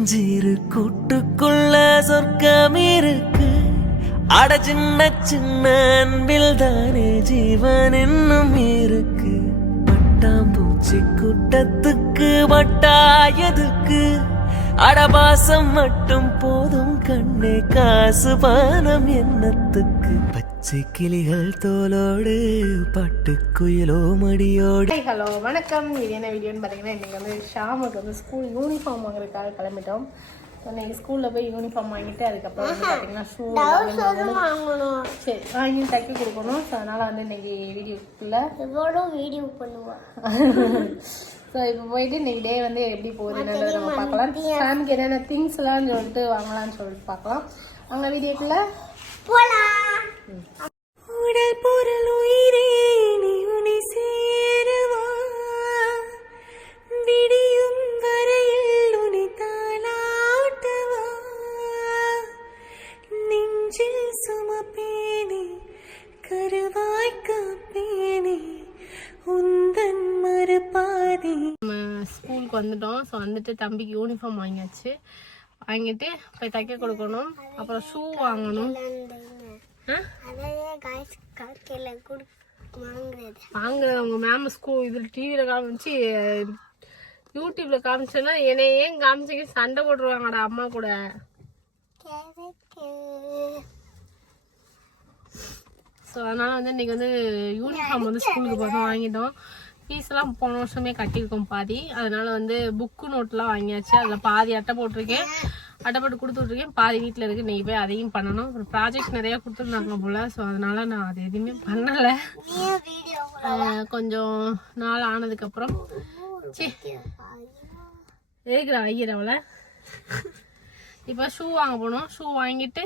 சின்னஞ்சிறு கூட்டுக்குள்ள சொர்க்கம் இருக்கு. அட சின்ன சின்ன அன்பில் தானே ஜீவன் இன்னும் இருக்கு. பட்டாம்பூச்சி கூட்டத்துக்கு வட்டாயதுக்கு அடபாசம் மட்டும் போதும் கண்ணே காசு பானம் என்னத்துக்கு? பச்சை கிளிகள் தோலோடு பட்டுக்குயிலோ மடியோடு. ஹாய் ஹலோ வணக்கம். இது என்ன வீடியோன்னு பார்த்தீங்கன்னா இன்றைக்கி வந்து ஷாமுக்கு வந்து ஸ்கூல் யூனிஃபார்ம் வாங்குறதுக்காக கிளம்பிட்டோம். இன்னைக்கு ஸ்கூலில் போய் யூனிஃபார்ம் வாங்கிட்டு அதுக்கப்புறம் வந்து பார்த்தீங்கன்னா ஷூ வாங்கணும். சரி வாங்கி தைக்க கொடுக்கணும். ஸோ அதனால் வந்து இன்னைக்கு வீடியோக்குள்ளே எவ்வளோ வீடியோ பண்ணுவா? ஸோ இப்போ போயிட்டு இன்னைக்கு டே வந்து எப்படி போகுதுன்னு நம்ம பார்க்கலாம். ஷாமுக்கு என்னென்ன திங்ஸ்லாம் சொல்லிட்டு வாங்கலாம்னு சொல்லிட்டு பார்க்கலாம். அவங்க வீடியோக்குள்ளே போலாம். வந்துட்டு தம்பிக்கு யூனிஃபார்ம் வாங்கியாச்சு. வாங்கிட்டு போய் தைக்க கொடுக்கணும். அப்புறம் ஷூ வாங்கணும். வாங்குறது அவங்க மேம் ஸ்கூல் இதில் டிவியில் காமிச்சு யூடியூப்ல காமிச்சோன்னா என்னை ஏன் காமிச்சிக்க சண்டை போட்டுருவாங்கடா அம்மா கூட. ஸோ அதனால வந்து இன்னைக்கு வந்து யூனிஃபார்ம் வந்து ஸ்கூலுக்கு போகணும் வாங்கிட்டோம். ஃபீஸ்லாம் போன வருஷமே கட்டியிருக்கோம் பாதி. அதனால வந்து புக்கு நோட்லாம் வாங்கியாச்சு. அதில் பாதி அட்டை போட்டிருக்கேன். அட்டை போட்டு கொடுத்துட்ருக்கேன் பாதி வீட்டில் இருக்கு. நீ போய் அதையும் பண்ணணும். அப்புறம் ப்ராஜெக்ட் நிறையா கொடுத்துருந்தாங்க போல். ஸோ அதனால நான் அது எதுவுமே பண்ணலை. கொஞ்சம் நாள் ஆனதுக்கப்புறம். சி எதுக்குடா ஐயர் அவளை? இப்போ ஷூ வாங்க போனோம். ஷூ வாங்கிட்டு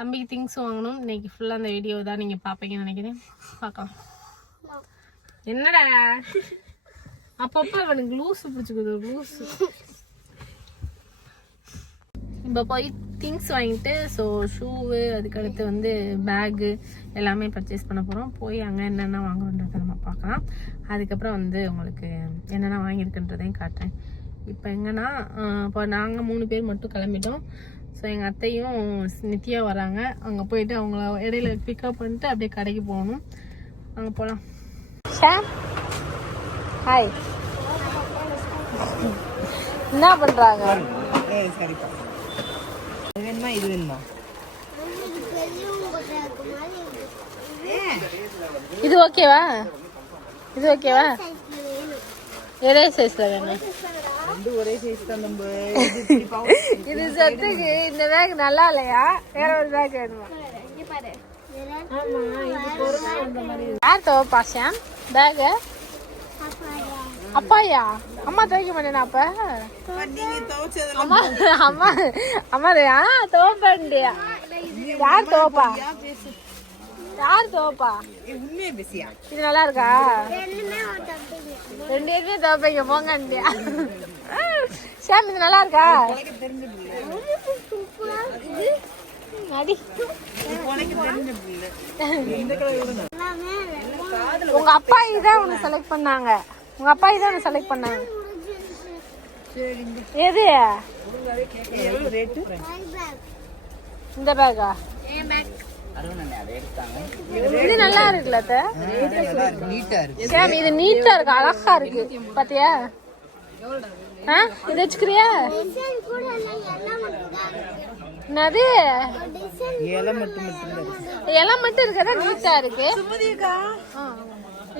தம்பிக்கு திங்ஸ் வாங்கணும். இன்னைக்கு ஃபுல்லாக அந்த வீடியோ தான் நீங்கள் பார்ப்பீங்கன்னு நினைக்கிறேன். பார்க்கலாம். என்னடா? அப்பப்போ அவனுக்கு லூஸு பிடிச்சிக்குது லூஸு இப்போ போய் திங்ஸ் வாங்கிட்டு ஸோ ஷூவு அதுக்கடுத்து வந்து பேகு எல்லாமே பர்ச்சேஸ் பண்ண போகிறோம் போய் அங்கே என்னென்ன வாங்குறோன்றதை நம்ம பார்க்கலாம். அதுக்கப்புறம் வந்து உங்களுக்கு என்னென்ன வாங்கியிருக்குன்றதையும் காட்டுறேன். இப்போ எங்கன்னா இப்போ நாங்கள் மூணு பேர் மட்டும் கிளம்பிட்டோம். ஸோ எங்கள் அத்தையும் நித்யா வராங்க. அங்கே போயிட்டு அவங்கள இடையில பிக்கப் பண்ணிட்டு அப்படியே கடைக்கு போகணும். அங்கே போகலாம் ஷாம் ஹாய் என்ன பண்ணுறாங்க இது ஓகேவா? இது ஓகேவா? ஒரே சைஸ்ல வேணும். இது சத்துக்கு இந்த பேக் நல்லா இல்லையா? வேற ஒரு பேக் வேணுமா? யார் துவப்பா ஷாம் பேக் அப்பாயா. அம்மா துவைக்க மாட்டேனா அப்ப? அம்மா அம்மா அம்மா ஆ துவப்பண்டியா யார் துவப்பா? யார் துவப்பா? இது நல்லா இருக்கா? ரெண்டு பேருமே துவைப்பீங்க போங்கண்டியா ஷாம் இது நல்லா இருக்கா. உங்க அப்பா இதான் உன்னை செலக்ட் பண்ணாங்க. உங்க அப்பா இதான் உன்னை செலக்ட் பண்ணாங்க. எது? இந்த பேக்கா இது நல்லா இருக்குல்ல சாம் இது நீட்டா இருக்கு அழகா இருக்கு. பாத்தியா? ஆ? இது வச்சுக்கிறியா? என்னது? இலை மட்டும் இருக்கதா நீட்டா இருக்கு.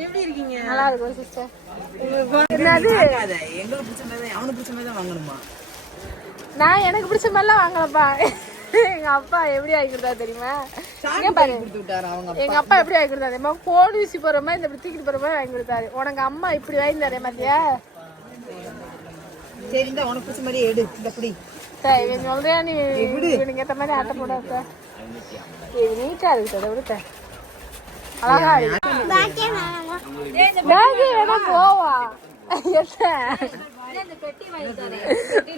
எப்படி இருக்கீங்க? நல்லா இருக்கு சிஸ்டர் என்னது? எங்களுக்கு பிடிச்ச மாதிரி தான் அவனுக்கு பிடிச்ச மாதிரி தான் வாங்கணுமா? நான் எனக்கு பிடிச்ச மாதிரிலாம் வாங்கலப்பா. எங்க அப்பா எப்படி வாங்கி கொடுத்தா தெரியுமா இங்க பாரு. கொடுத்து விட்டாரு அவங்க எங்க அப்பா எப்படி வாங்கி கொடுத்தா தெரியுமா? கோடு வீசி போற மாதிரி இந்த இப்படி தூக்கிட்டு போற மாதிரி வாங்கி கொடுத்தாரு. உனக்கு அம்மா இப்படி வாங்கி தரேன் பாத்தியா? சரி இந்த உனக்கு பிடிச்ச மாதிரி எடு. இந்த பிடி சார் இவன் சொல்றியா நீ இவனுக்கு ஏத்த மாதிரி ஆட்ட சார் இது நீட்டா இருக்கு அதை விடுத்த அழகா இருக்கு பேக் வேணா போவா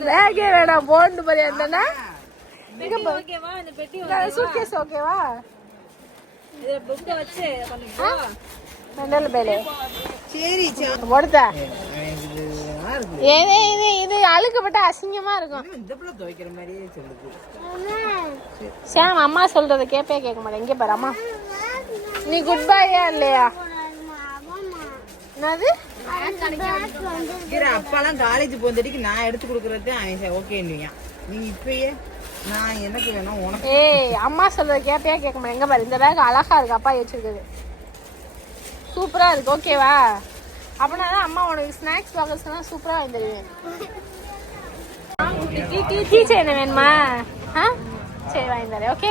பேக்கே வேணாம் போண்டு மாதிரி என்னன்னா சூட்கேஸ் ஓகேவா சரி சரி ஏதே இது இது அழுக்கப்பட்ட அசிங்கமா இருக்கும். சாம் அம்மா சொல்றத கேப்பே கேட்க மாட்டேன். இங்க பாரு அம்மா. நீ குட் பையா இல்லையா? என்னது? அப்பாலாம் காலேஜ் போந்தடிக்கு நான் எடுத்து கொடுக்கறது அவன் ஓகேன்னுவான் நீ இப்பயே நான் எனக்கு வேணும் உனக்கு. ஏய் அம்மா சொல்றத கேப்பையா கேட்க மாட்டேன். எங்க பாரு இந்த பேக் அழகா இருக்கு. அப்பா வச்சிருக்குது சூப்பரா இருக்கு. ஓகேவா அப்படின்னா தான் அம்மா உனக்கு ஸ்நாக்ஸ் பாக்கர்ஸ் எல்லாம் சூப்பரா வாங்கி தருவேன் டீ என்ன வேணுமா? ஆ? சரி வாங்கி தரேன் ஓகே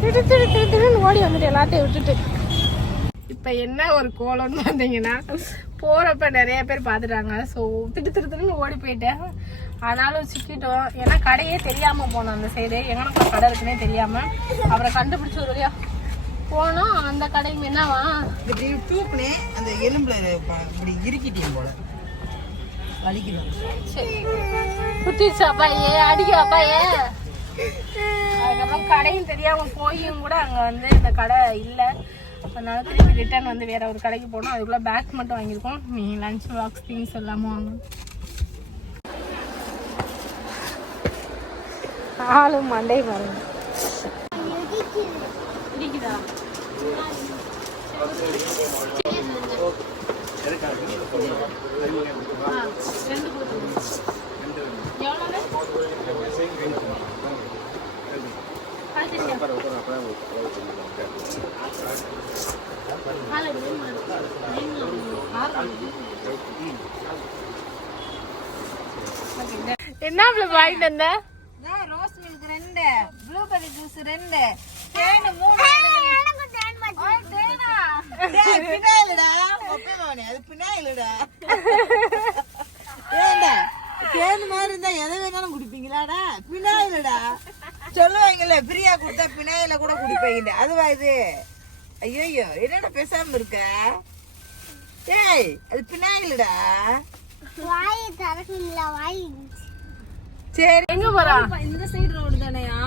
திடு திடு திடுன்னு ஓடி வந்துட்டு எல்லாத்தையும் விட்டுட்டு. இப்போ என்ன ஒரு கோலம்னு பார்த்தீங்கன்னா போகிறப்ப நிறைய பேர் பார்த்துட்டாங்க. ஸோ திட்டு திரு திருன்னு ஓடி போயிட்டேன் ஆனாலும் சிக்கிட்டோம். ஏன்னா கடையே தெரியாமல் போனோம் அந்த சைடு எங்கனக்குள்ள கடை இருக்குன்னே தெரியாமல் அப்புறம் கண்டுபிடிச்ச ஒரு வழியா போனோம் அந்த கடையும் என்னவா? இப்படி தூக்குனேன் அந்த எலும்புல இப்படி இறுக்கிட்டேன் போல. வலிக்கணும் சரி. குத்திச்சா பையே அடிக்கா பையே? அதுக்கப்புறம் கடையும் தெரியாம போயும் கூட அங்க வந்து இந்த கடை இல்ல. அதனால திருப்பி ரிட்டர்ன் வந்து வேற ஒரு கடைக்கு போனோம். அதுக்குள்ள பேக் மட்டும் வாங்கியிருக்கோம். நீ லஞ்ச் பாக்ஸ் திங்ஸ் எல்லாமே வாங்கணும் ஆளும் மண்டை பாருங்க. இடிக்குதா ஆ, ரெண்டு? என்ன வாங்கிட்டு வந்த ரோஸ் மில்க் ரெண்டு ப்ளூபெர்ரி ஜூஸ் ரெண்டு தேனு மாதிரி இருந்தா எதை வேணாலும் குடிப்பீங்களாடா? பின்னாயிலடா சொல்லுவாங்கல்ல பிரியா கொடுத்தா பின்னாயில கூட குடிப்பீங்க. அதுவா இது? ஐயோ என்னடா பேசாம இருக்க? ஏய் அது பின்னாயிலடா வாய் திறக்கல வாய். சரி. எங்க போறா? இந்த சைடு ரோடு தானேயா?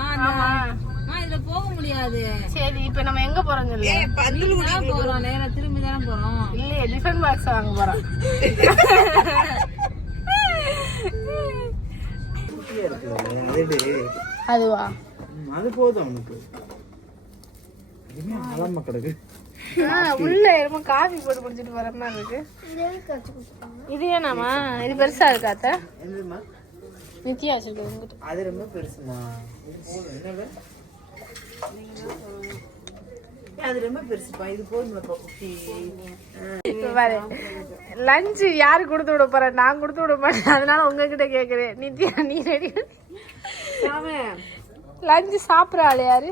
இதுல போக முடியாது. சரி இப்ப நம்ம எங்க போறோம் சொல்லு. ஏய் பந்துல தான் போறோம். நேரா திரும்பி தானே போறோம். இல்லையே டிஃபன் பாக்ஸ் வாங்க போறோம். அதுவா? அது போதும் உனக்கு. அலம்ப கிடக்கு. ஆ, உள்ள என்னமோ காபி போட்டு குடிச்சிட்டு வர மாதிரி இருக்கு. இது ஏனாமா இது பெருசா இருக்காத்த நித்யா வச்சிருக்கேன் அது ரொம்ப பெருசுமா அது ரொம்ப பெருசுப்பா. இது போதும்லப்பா குட்டி. இப்ப பாரு லஞ்ச் யாரு கொடுத்து விட போற? நான் கொடுத்து விட மாட்டேன். அதனால உங்ககிட்ட கேக்குறேன். நித்யா நீ ரெடி லஞ்ச் சாப்பிடுற ஆளு யாரு?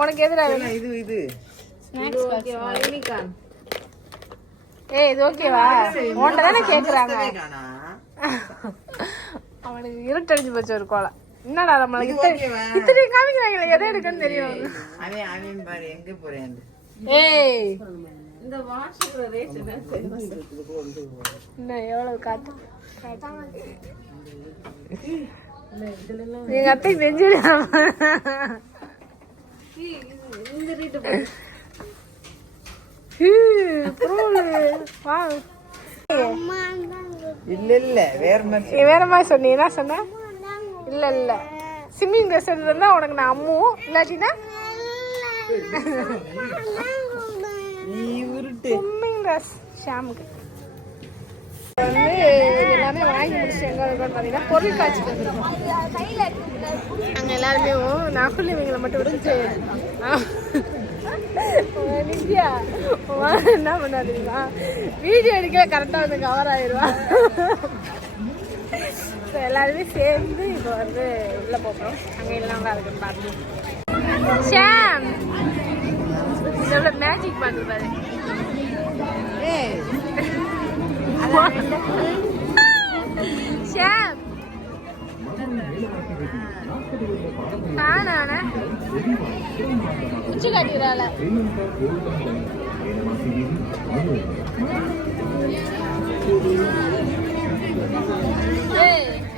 உனக்கு எதிரா என்ன இது இது. ஸ்நாக்ஸ் ஏய் இது ஓகேவா? உன்கிட்ட தானே கேக்குறாங்க. அவனுக்கு இருட்டடிஞ்சு போச்சு ஒரு கோலம். என்னடா நம்மளுக்கு இது இத்தனை காமிக்கிறாங்களே எதை எடுக்கன்னு தெரியும்? அவன் அவன் பாரு எங்க போறேன் ஏய். இந்த வாட்ஸ்அப்ல ரேட் என்ன? எவ்வளவு காத்து? எங்க அத்தை செஞ்சுடாம இந்த ரேட் இல்ல இல்ல வேற மாதிரி நீ வேற மாதிரி சொன்னீ என்ன சொன்ன? இல்ல இல்ல. ஸ்விம்மிங் ட்ரெஸ் இருந்தா உனக்கு நான் அம்மு இல்லாட்டினா? ஸ்விம்மிங் ட்ரெஸ் ஷாமுக்கு. வந்து எல்லாமே வாங்கி முடிச்சு எங்க இருக்கோம்னு பார்த்தீங்கன்னா பொருள் வந்திருக்கோம் அங்க எல்லாருமே நகுல் இவங்களை மட்டும் விட்டு நித்யா. என்ன பண்ணா தெரியுமா வீடியோ எடுக்கல கரெக்டாக வந்து கவர் ஆயிடுவா. ஸோ எல்லாருமே சேர்ந்து இப்போ வந்து உள்ள போகிறோம் அங்கே எல்லாம் இருக்குன்னு பார்த்து ஷாம் எவ்வளோ மேஜிக் பண்ணுறாரு ஏய் ஷாம். காணான உச்சி காட்டிடுறாள.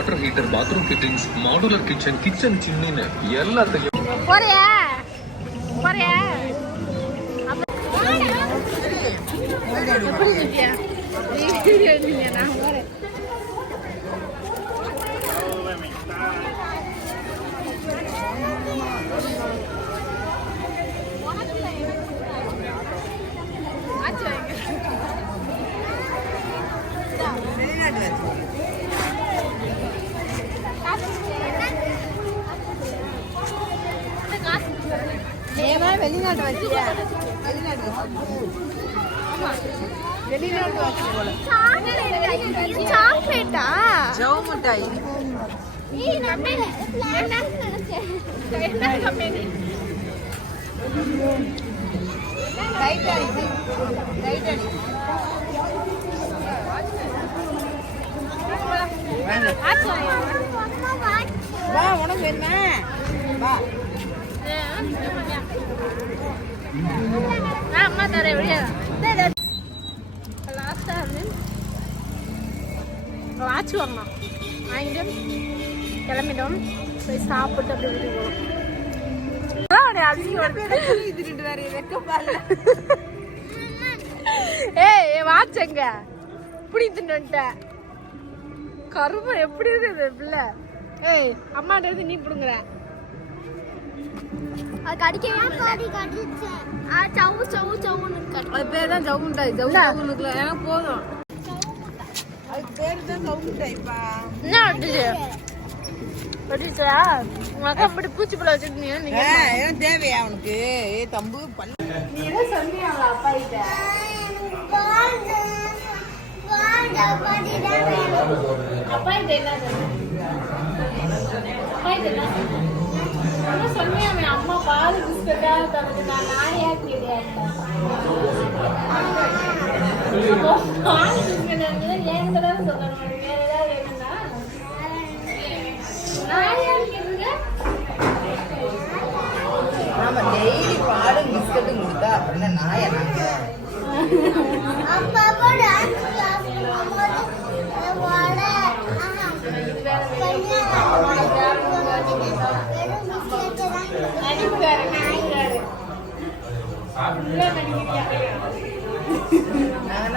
Water heater bathroom fittings modular kitchen kitchen சின்னின்னு எல்லாத்தையும் போறியா போறியா வெளிநாட்டு வச்சியா வெளிநாட்டு வச்சு வெளிநாட்டு வச்சு போல சாக்லேட்டா ஜவு மிட்டாய் என்ன. வா உனக்கு வேணுமா வா. அம்மா தரேன் வெளியே லாஸ்டா வந்து வாட்ச் வாங்கலாம் வாங்கிட்டு கிளம்பிட்டோம் போய் சாப்பிட்டு அப்படி வீட்டுக்கு போகணும் வேற வெக்கப்பால ஏய் என் வாட்ச் எங்க இப்படி தின்னுட்டேன் கரும்பு எப்படி இருக்குது பிள்ளை? ஏய் அம்மாட்ட நீ பிடுங்குற. அது கடிச்சேன் ஆ சவு சவு சவுன்னு அது பேர் தான் ஜவு ஜவுன்னு எனக்கு போதும். அதுக்கு பேரு தான் ஜவு மிட்டாய்ப்பா என்ன இப்படி பூச்சி பழம் வச்சிருந்தீங்க நீங்க ஏன் தேவையா அவனுக்கு ஏ தம்பு பல்லு நீ என்ன சொன்னீங்க அப்பா கிட்ட? அப்பா கிட்ட என்ன சொன்னீங்க அப்பா கிட்ட என்ன சொன்னீங்க என்ன பால் பிஸ்கட்டா தனக்கு நான் நாயா கிடையாது அப்போ பால் பிஸ்கட் ஏன் தடவை சொல்லணும் வேற ஏதாவது வேணும்னா நாயா கேட்குங்க நாம டெய்லி பாலும் பிஸ்கட்டும் கொடுத்தா அப்படின்னா நாயா நாங்க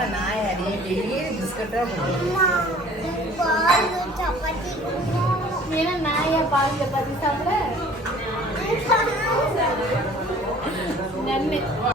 நாயா டெய்லி பிஸ்கட்டா சப்பாத்தி ஏன்னா நாயா பால் சப்பாத்தி. சாப்பிட நன்மை.